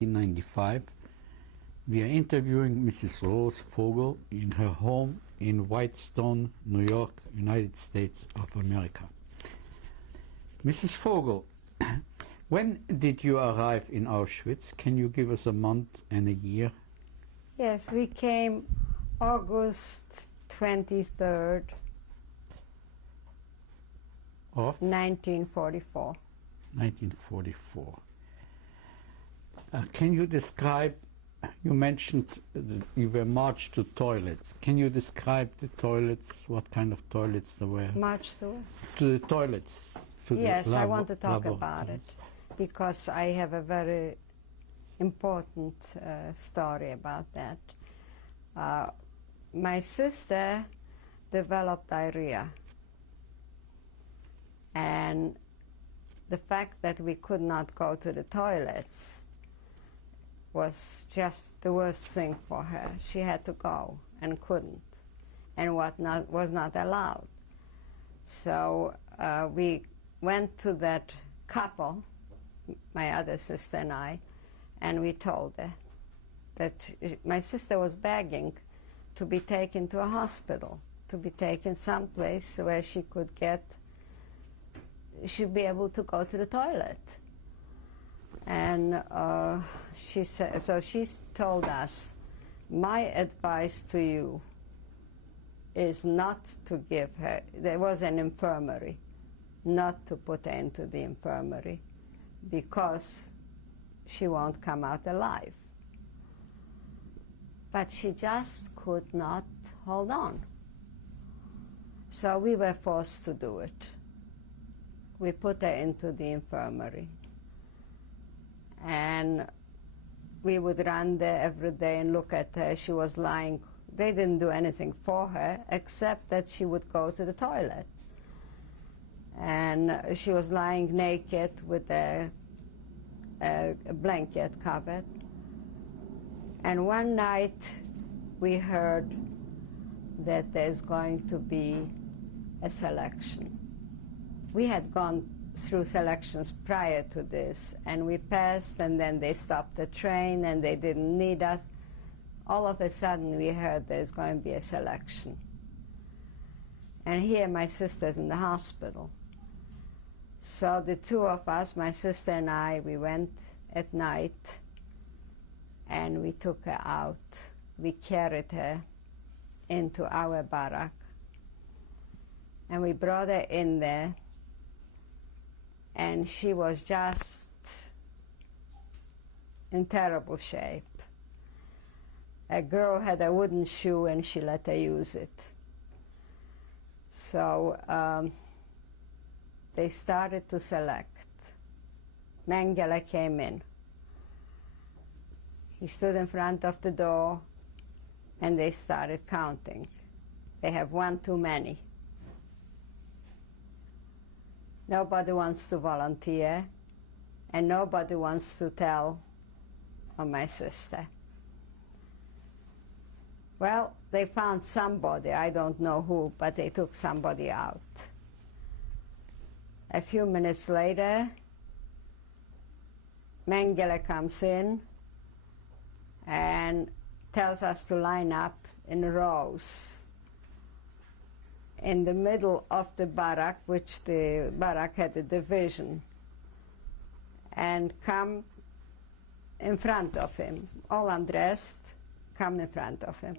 1995. We are interviewing Mrs. Rose Fogel in her home in Whitestone, New York, United States of America. Mrs. Fogel, when did you arrive in Auschwitz? Can you give us a month and a year? Yes, we came August 23rd, Of 1944. 1944. Can you describe, you mentioned that you were marched to toilets. Can you describe the toilets, what kind of toilets there were? Marched to? To the toilets. To Yes, the I want to talk about it because I have a very important story about that. My sister developed diarrhea, and the fact that we could not go to the toilets was just the worst thing for her. She had to go and couldn't, and was not allowed. So we went to that couple, my other sister and we told her that my sister was begging to be taken to a hospital, to be taken someplace where she'd be able to go to the toilet. And she said, so she's told us, my advice to you is not to give her, there was an infirmary, not to put her into the infirmary because she won't come out alive. But she just could not hold on. So we were forced to do it. We put her into the infirmary. And we would run there every day and look at her. She was lying. They didn't do anything for her except that she would go to the toilet. And she was lying naked with a blanket covered. And one night we heard that there's going to be a selection. We had gone through selections prior to this, and we passed, and then they stopped the train, and they didn't need us. All of a sudden, we heard there's going to be a selection. And here, my sister's in the hospital. So the two of us, my sister and I, we went at night, and we took her out. We carried her into our barrack, and we brought her in there. And she was just in terrible shape. A girl had a wooden shoe and she let her use it. So they started to select. Mengele came in. He stood in front of the door and they started counting. They have one too many. Nobody wants to volunteer, and nobody wants to tell on my sister. Well, they found somebody, I don't know who, but they took somebody out. A few minutes later, Mengele comes in and tells us to line up in rows in the middle of the barrack, which the barrack had a division, and come in front of him, all undressed, come in front of him.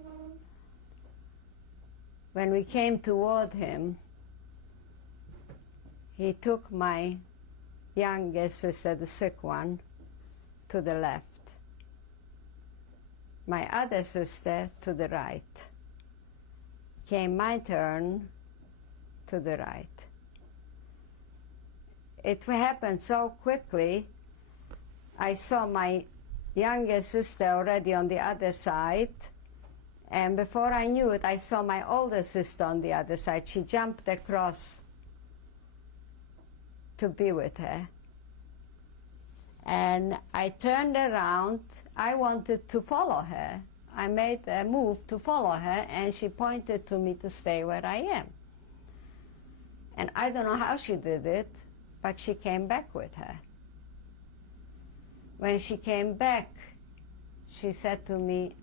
When we came toward him, he took my youngest sister, the sick one, to the left, my other sister to the right. Came my turn to the right. It happened so quickly. I saw my youngest sister already on the other side, and before I knew it, I saw my older sister on the other side. She jumped across to be with her. And I turned around. I wanted to follow her. I made a move to follow her, and she pointed to me to stay where I am. And I don't know how she did it, but she came back with her. when she came back, she said to me,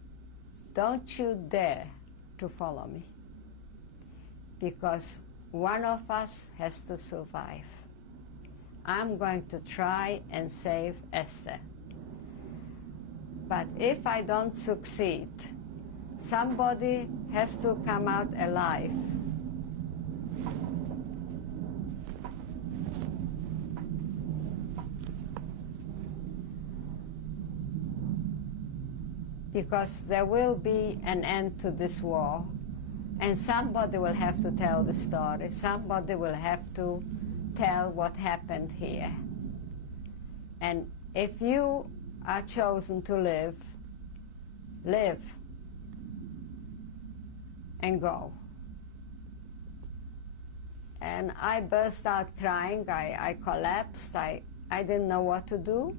"Don't you dare to follow me, because one of us has to survive. I'm going to try and save Esther. But if I don't succeed, somebody has to come out alive." Because there will be an end to this war, and somebody will have to tell the story. Somebody will have to tell what happened here. And if you are chosen to live, live and go. And I burst out crying. I collapsed. I didn't know what to do.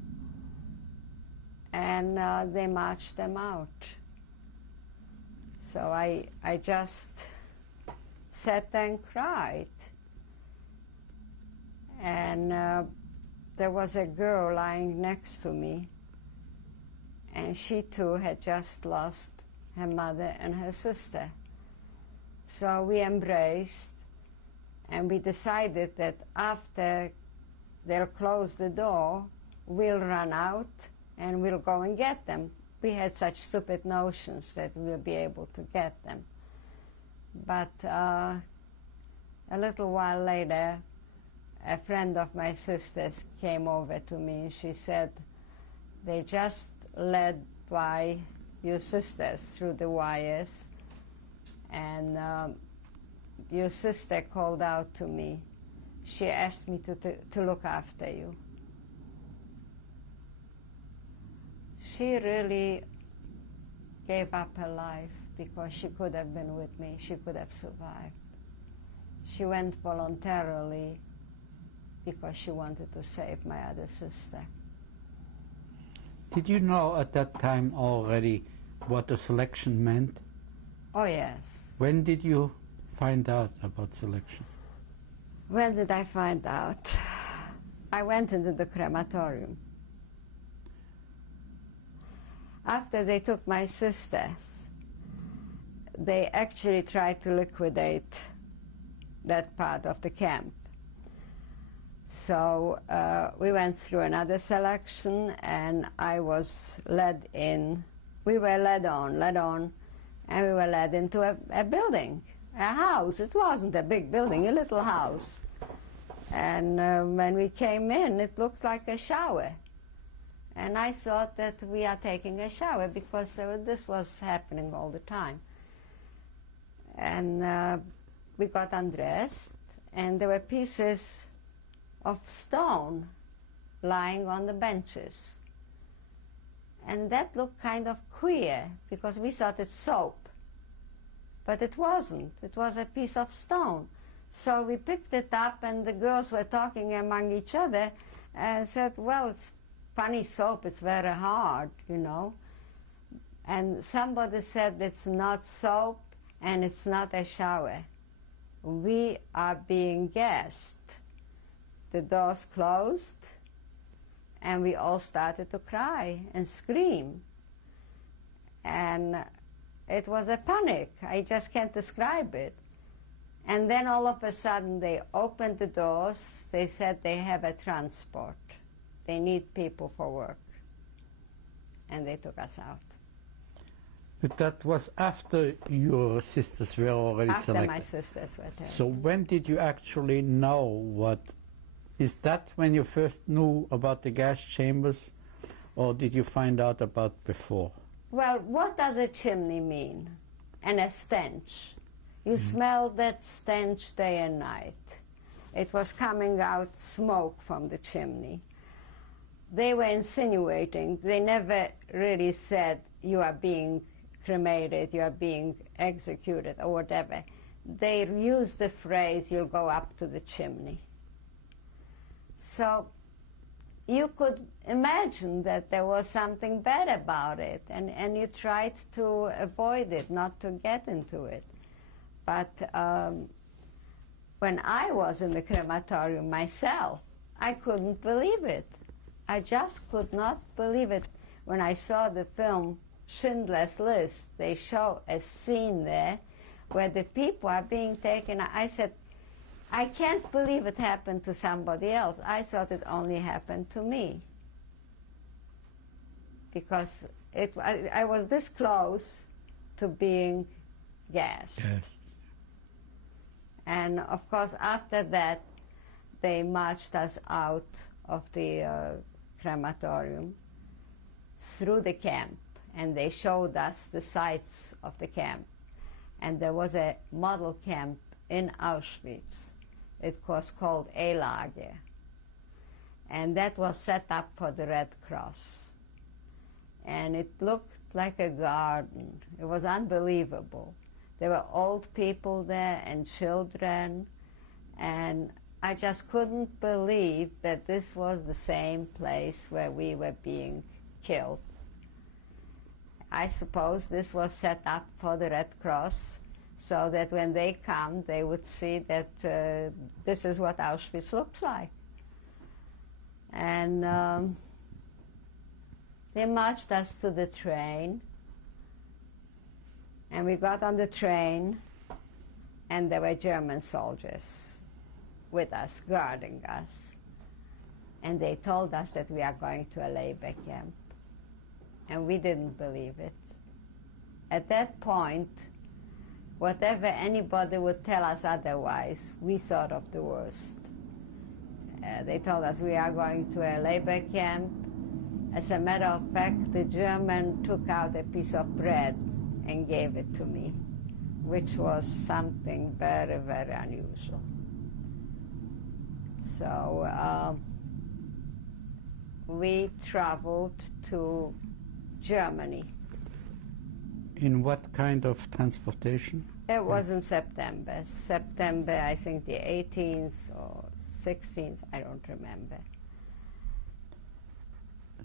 And they marched them out. So I just sat there and cried. And there was a girl lying next to me, and she too had just lost her mother and her sister. So we embraced, and we decided that after they'll close the door, we'll run out and we'll go and get them. We had such stupid notions that we'll be able to get them. But a little while later, a friend of my sister's came over to me, and she said, "They just led by your sisters through the wires, and your sister called out to me. She asked me to look after you." She really gave up her life because she could have been with me. She could have survived. She went voluntarily because she wanted to save my other sister. Did you know at that time already what the selection meant? Oh, yes. When did you find out about selection? When did I find out? I went into the crematorium. After they took my sisters, they actually tried to liquidate that part of the camp. So we went through another selection, and I was led in. We were led on, and we were led into a building, a house. It wasn't a big building, a little house. And when we came in, it looked like a shower. And I thought that we are taking a shower because this was happening all the time. And we got undressed, and there were pieces of stone lying on the benches. And that looked kind of queer because we thought it's soap. But it wasn't. It was a piece of stone. So we picked it up, and the girls were talking among each other and said, "Well, it's funny soap, it's very hard, you know." And somebody said, "It's not soap and it's not a shower. We are being gassed." The doors closed, and we all started to cry and scream. And it was a panic. I just can't describe it. And then all of a sudden they opened the doors. They said they have a transport. They need people for work. And they took us out. But that was after your sisters were already After selected. my sisters were taken. So when did you actually know what... Is that when you first knew about the gas chambers, or did you find out about before? Well, what does a chimney mean? And a stench. You smell that stench day and night. It was coming out smoke from the chimney. They were insinuating. They never really said, "You are being cremated, you are being executed," or whatever. They used the phrase, "You'll go up to the chimney." So you could imagine that there was something bad about it, and you tried to avoid it, not to get into it. But when I was in the crematorium myself, I couldn't believe it. I just could not believe it. When I saw the film Schindler's List, they show a scene there where the people are being taken. I said, I can't believe it happened to somebody else. I thought it only happened to me. Because I was this close to being gassed. Yes. And of course, after that, they marched us out of the crematorium through the camp, and they showed us the sites of the camp. And there was a model camp in Auschwitz. It was called A-Lager. And that was set up for the Red Cross. And it looked like a garden. It was unbelievable. There were old people there and children, and I just couldn't believe that this was the same place where we were being killed. I suppose this was set up for the Red Cross so that when they come, they would see that this is what Auschwitz looks like. And they marched us to the train, and we got on the train, and there were German soldiers with us, guarding us. And they told us that we are going to a labor camp. And we didn't believe it. At that point, whatever anybody would tell us otherwise, we thought of the worst. They told us we are going to a labor camp. As a matter of fact, the German took out a piece of bread and gave it to me, which was something very, very unusual. So we traveled to Germany. In what kind of transportation? It was in September. September, I think the 18th or 16th, I don't remember.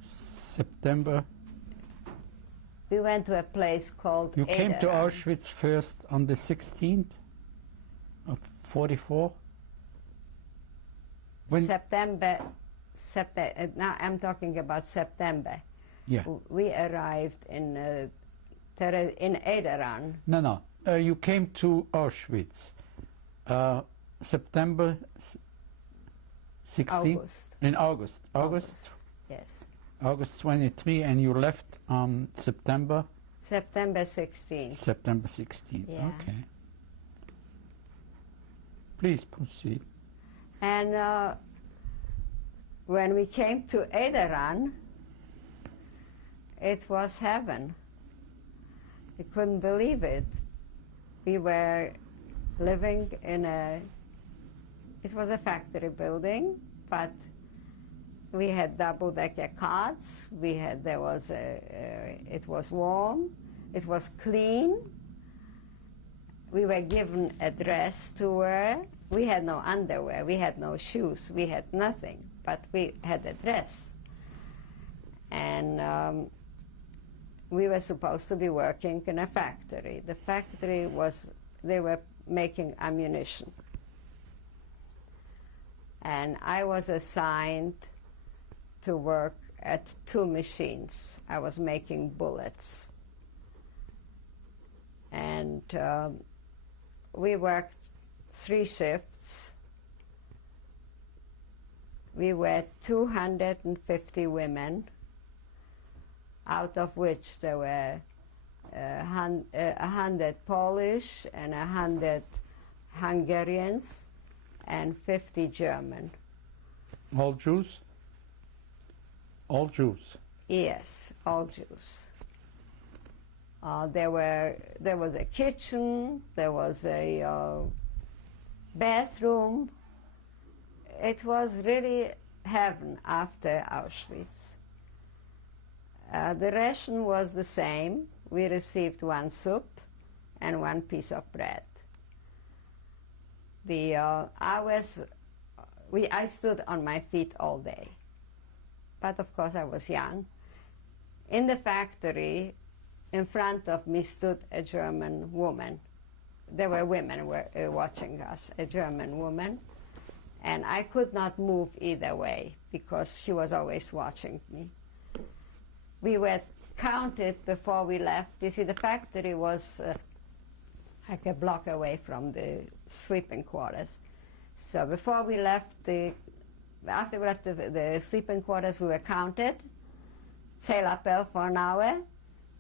September. We went to a place called You came to Ederan. Auschwitz first on the 16th of 44? When? September, now I'm talking about September. Yeah. We arrived in Ederan. No. You came to Auschwitz September 16th? August. In August. August? Yes. August 23, and you left on September? September 16th. September 16th, Yeah. okay. Please proceed. And when we came to Ederan, it was heaven. We couldn't believe it. We were living in it was a factory building, but we had double-decker cots. It was warm, it was clean. We were given a dress to wear. We had no underwear, we had no shoes, we had nothing, but we had a dress. And we were supposed to be working in a factory. The factory they were making ammunition. And I was assigned to work at 2 machines. I was making bullets. And we worked 3 shifts. We were 250 women, out of which there were 100 Polish and 100 Hungarians and 50 German. All Jews? All Jews? Yes, all Jews. There was a kitchen, there was a bathroom. It was really heaven after Auschwitz. The ration was the same. We received 1 soup and 1 piece of bread. The hours, I stood on my feet all day. But of course I was young. In the factory, in front of me stood a German woman. There were women watching us, a German woman. And I could not move either way because she was always watching me. We were counted before we left. You see, the factory was like a block away from the sleeping quarters. So before we left after we left the sleeping quarters, we were counted, sail appel for an hour.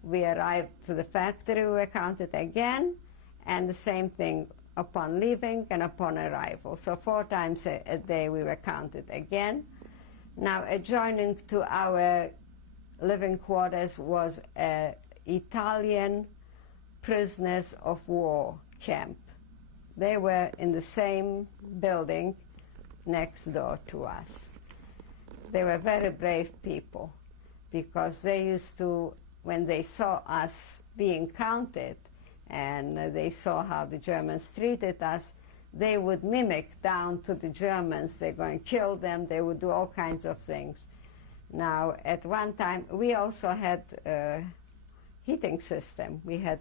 We arrived to the factory, we were counted again, and the same thing upon leaving and upon arrival. So 4 times a day we were counted again. Now, adjoining to our living quarters was an Italian prisoners of war camp. They were in the same building next door to us. They were very brave people because they used to, when they saw us being counted and they saw how the Germans treated us, they would mimic down to the Germans. They're going to kill them. They would do all kinds of things. Now, at one time, we also had a heating system. We had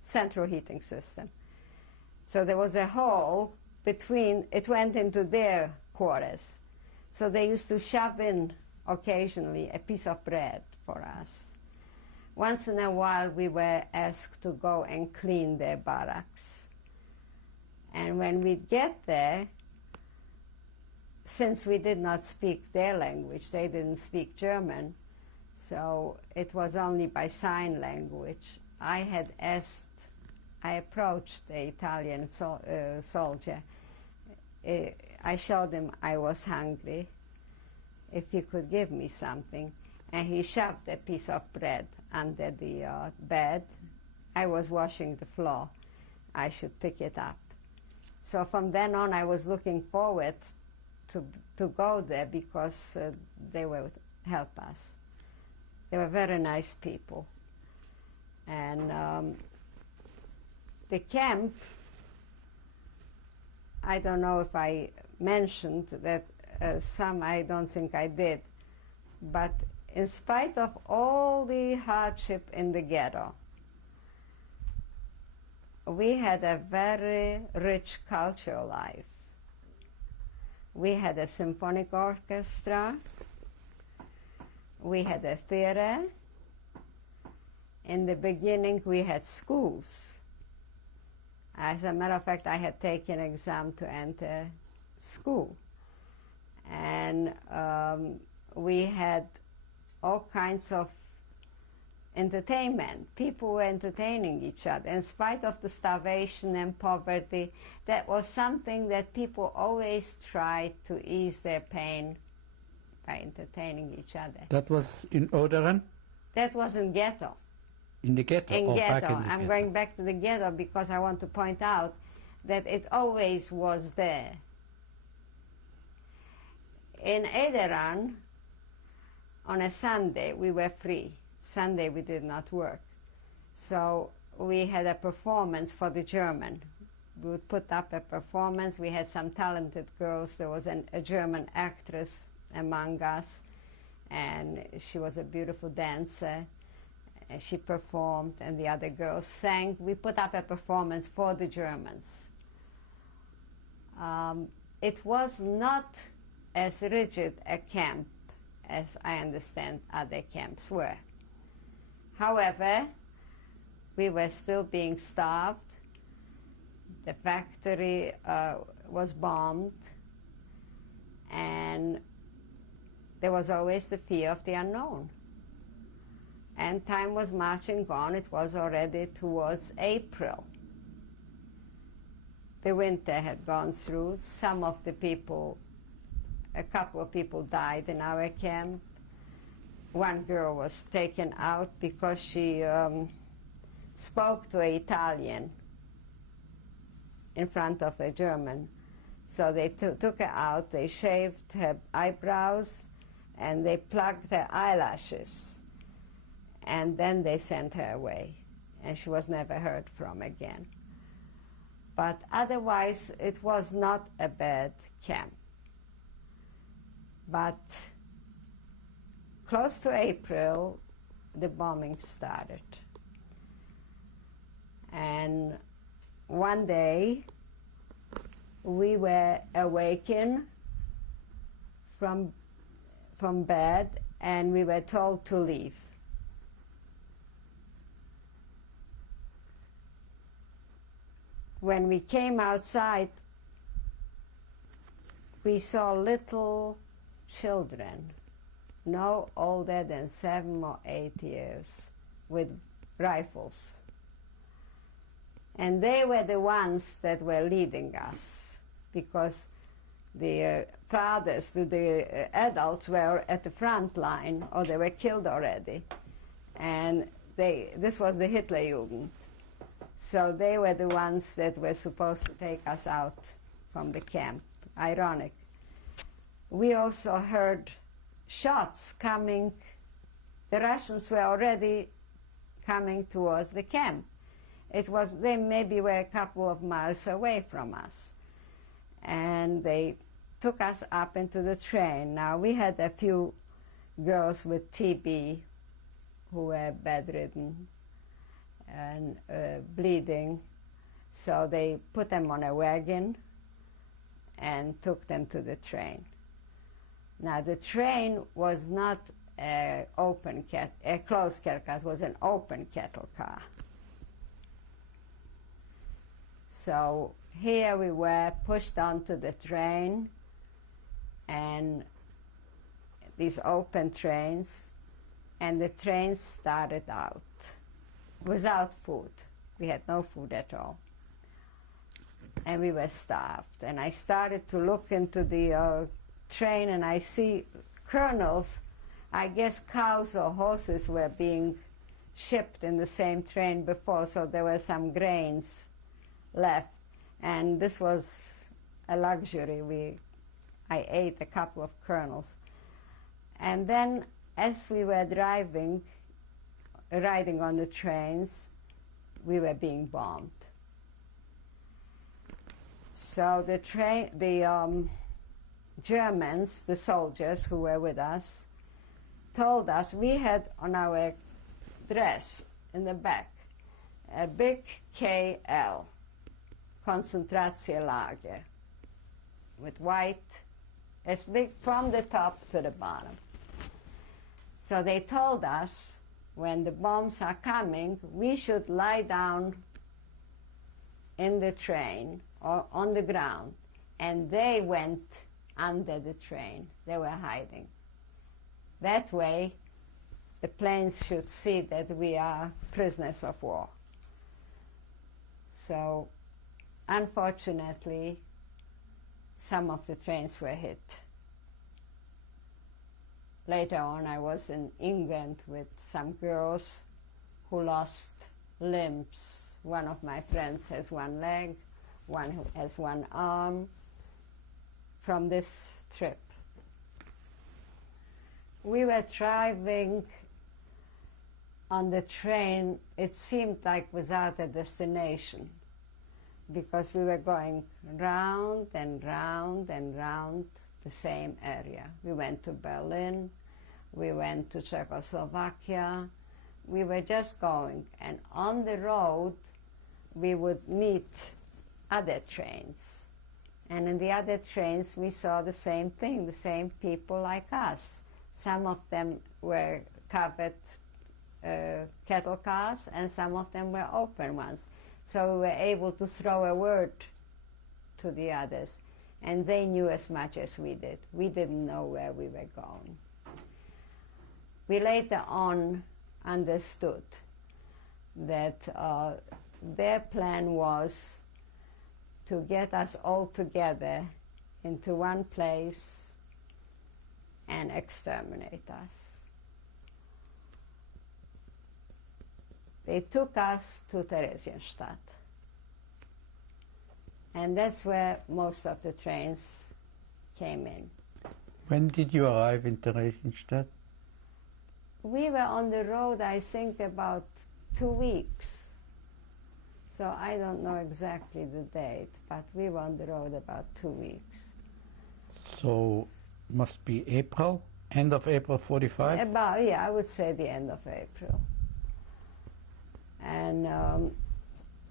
central heating system. So there was a hole between, it went into their quarters. So they used to shove in occasionally a piece of bread for us. Once in a while we were asked to go and clean their barracks. And when we'd get there, since we did not speak their language, they didn't speak German, so it was only by sign language. I approached the Italian soldier. I showed him I was hungry, if he could give me something, and he shoved a piece of bread under the bed. I was washing the floor. I should pick it up. So from then on, I was looking forward to go there because they would help us. They were very nice people. And the camp, I don't know if I mentioned that some I don't think I did, but in spite of all the hardship in the ghetto, we had a very rich cultural life. We had a symphonic orchestra, we had a theater. In the beginning, we had schools. As a matter of fact, I had taken an exam to enter school. And we had all kinds of entertainment. People were entertaining each other. In spite of the starvation and poverty, that was something that people always tried to ease their pain by entertaining each other. That was in Oderan? That was in ghetto. In the ghetto? In ghetto. Back in the I'm ghetto. going back to the ghetto because I want to point out that it always was there. In Oderan, on a Sunday, we were free. Sunday we did not work. So we had a performance for the German. We would put up a performance. We had some talented girls. There was a German actress among us, and she was a beautiful dancer. And she performed, and the other girls sang. We put up a performance for the Germans. It was not as rigid a camp as I understand other camps were. However, we were still being starved. The factory was bombed, and there was always the fear of the unknown. And time was marching on. It was already towards April. The winter had gone through. Some of the people, a couple of people died in our camp. One girl was taken out because she spoke to an Italian in front of a German. So they took her out, they shaved her eyebrows, and they plugged her eyelashes. And then they sent her away, and she was never heard from again. But otherwise, it was not a bad camp. But close to April, the bombing started. And one day, we were awakened from bed, and we were told to leave. When we came outside, we saw little children, no older than 7 or 8 years, with rifles. And they were the ones that were leading us, because the fathers, the adults, were at the front line, or they were killed already. And this was the Hitlerjugend. So they were the ones that were supposed to take us out from the camp. Ironic. We also heard shots coming. The Russians were already coming towards the camp. They maybe were a couple of miles away from us. And they took us up into the train. Now, we had a few girls with TB who were bedridden and bleeding, so they put them on a wagon and took them to the train. Now, the train was not a closed cattle car, it was an open cattle car. So here we were pushed onto the train, and these open trains, and the train started out without food. We had no food at all. And we were starved. And I started to look into the train, and I see kernels. I guess cows or horses were being shipped in the same train before, so there were some grains left. And this was a luxury. I ate a couple of kernels. And then as we were riding on the trains, we were being bombed. So the Germans, the soldiers who were with us, told us, we had on our dress in the back a big KL, Konzentrationslager, with white, as big from the top to the bottom. So they told us, when the bombs are coming, we should lie down in the train or on the ground. And they went under the train. They were hiding. That way, the planes should see that we are prisoners of war. So, unfortunately, some of the trains were hit. Later on, I was in England with some girls who lost limbs. One of my friends has one leg, one who has one arm from this trip. We were driving on the train. It seemed like without a destination, because we were going round and round and round the same area. We went to Berlin, we went to Czechoslovakia. We were just going, and on the road we would meet other trains. And in the other trains we saw the same thing, the same people like us. Some of them were covered cattle cars, and some of them were open ones. So we were able to throw a word to the others, and they knew as much as we did. We didn't know where we were going. We later on understood that their plan was to get us all together into one place and exterminate us. They took us to Theresienstadt, and that's where most of the trains came in. When did you arrive in Theresienstadt? We were on the road, I think, about 2 weeks. So I don't know exactly the date, but we were on the road about 2 weeks. So must be April, end of April 45? About, yeah, I would say the end of April. And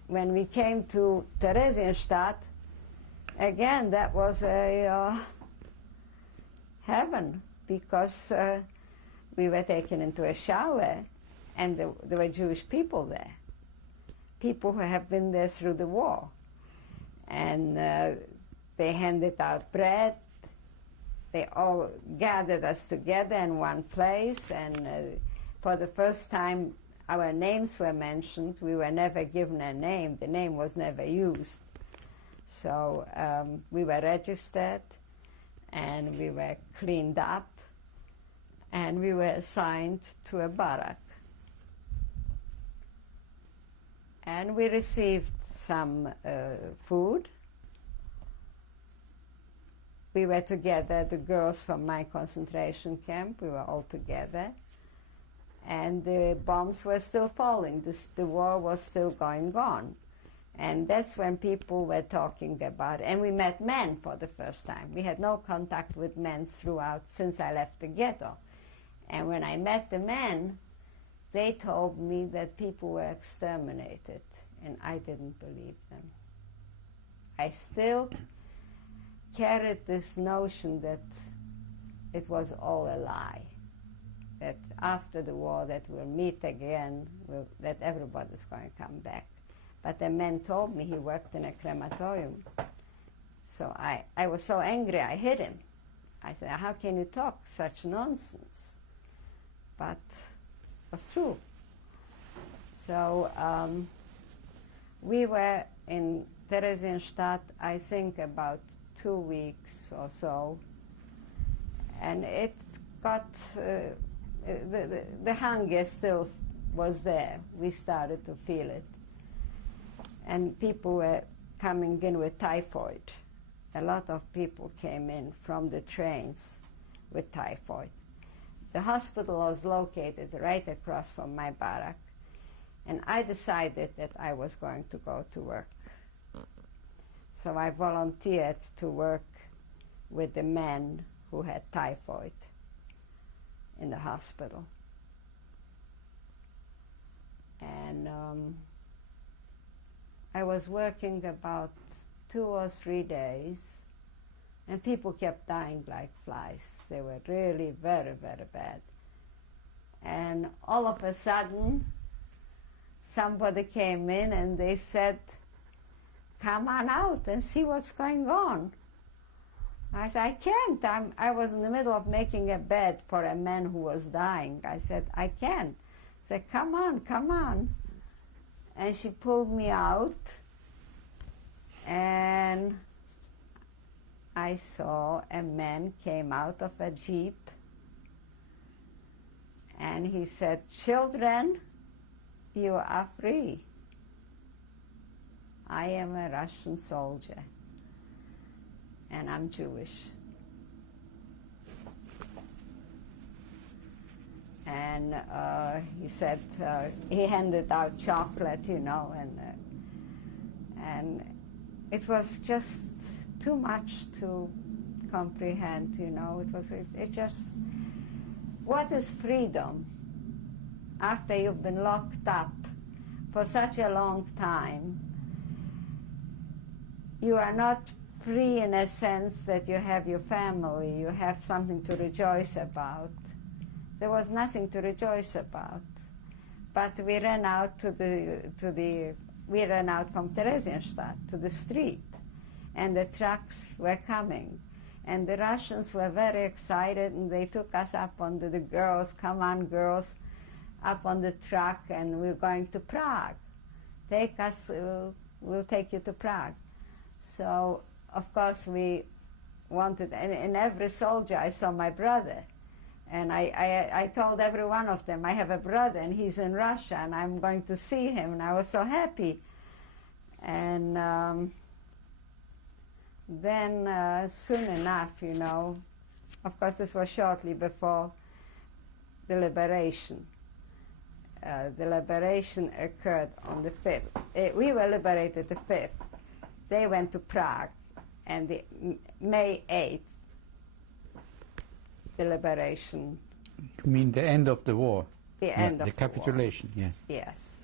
when we came to Theresienstadt, again, that was a heaven, because we were taken into a shower, and there were Jewish people there, people who have been there through the war. And they handed out bread. They all gathered us together in one place, and for the first time our names were mentioned. We were never given a name. The name was never used. So we were registered, and we were cleaned up, and we were assigned to a barrack. And we received some food. We were together, the girls from my concentration camp, we were all together. And the bombs were still falling. The war was still going on. And that's when people were talking about it. And we met men for the first time. We had no contact with men throughout, since I left the ghetto. And when I met the men, they told me that people were exterminated, and I didn't believe them. I still carried this notion that it was all a lie, that after the war that we'll meet again, that everybody's going to come back. But the man told me he worked in a crematorium. So I was so angry, I hit him. I said, how can you talk such nonsense? But it was true. So we were in Theresienstadt, I think, about 2 weeks or so, and it got, the hunger still was there. We started to feel it. And people were coming in with typhoid. A lot of people came in from the trains with typhoid. The hospital was located right across from my barrack, and I decided that I was going to go to work. So I volunteered to work with the men who had typhoid in the hospital. And I was working about 2 or 3 days, and people kept dying like flies. They were really very, very bad. And all of a sudden, somebody came in and they said, come on out and see what's going on. I said, I can't. I was in the middle of making a bed for a man who was dying. I said, I can't. I said, come on, come on. And she pulled me out, and I saw a man came out of a jeep, and he said, children, you are free. I am a Russian soldier, and I'm Jewish. And he said, he handed out chocolate, you know, and it was just too much to comprehend, you know. It just, what is freedom after you've been locked up for such a long time? You are not free in a sense that you have your family, you have something to rejoice about. There was nothing to rejoice about. But we ran out we ran out from Theresienstadt to the street, and the trucks were coming. And the Russians were very excited, and they took us up on the girls, come on girls, up on the truck, and we're going to Prague. Take us, we'll take you to Prague. So, of course, we wanted, and in every soldier I saw my brother. And I told every one of them, I have a brother and he's in Russia and I'm going to see him, and I was so happy. And then soon enough, you know, of course this was shortly before the liberation. The liberation occurred on the 5th. We were liberated the 5th. They went to Prague, and May 8th, the liberation. You mean the end of the war? The end of the capitulation, war. yes. Yes.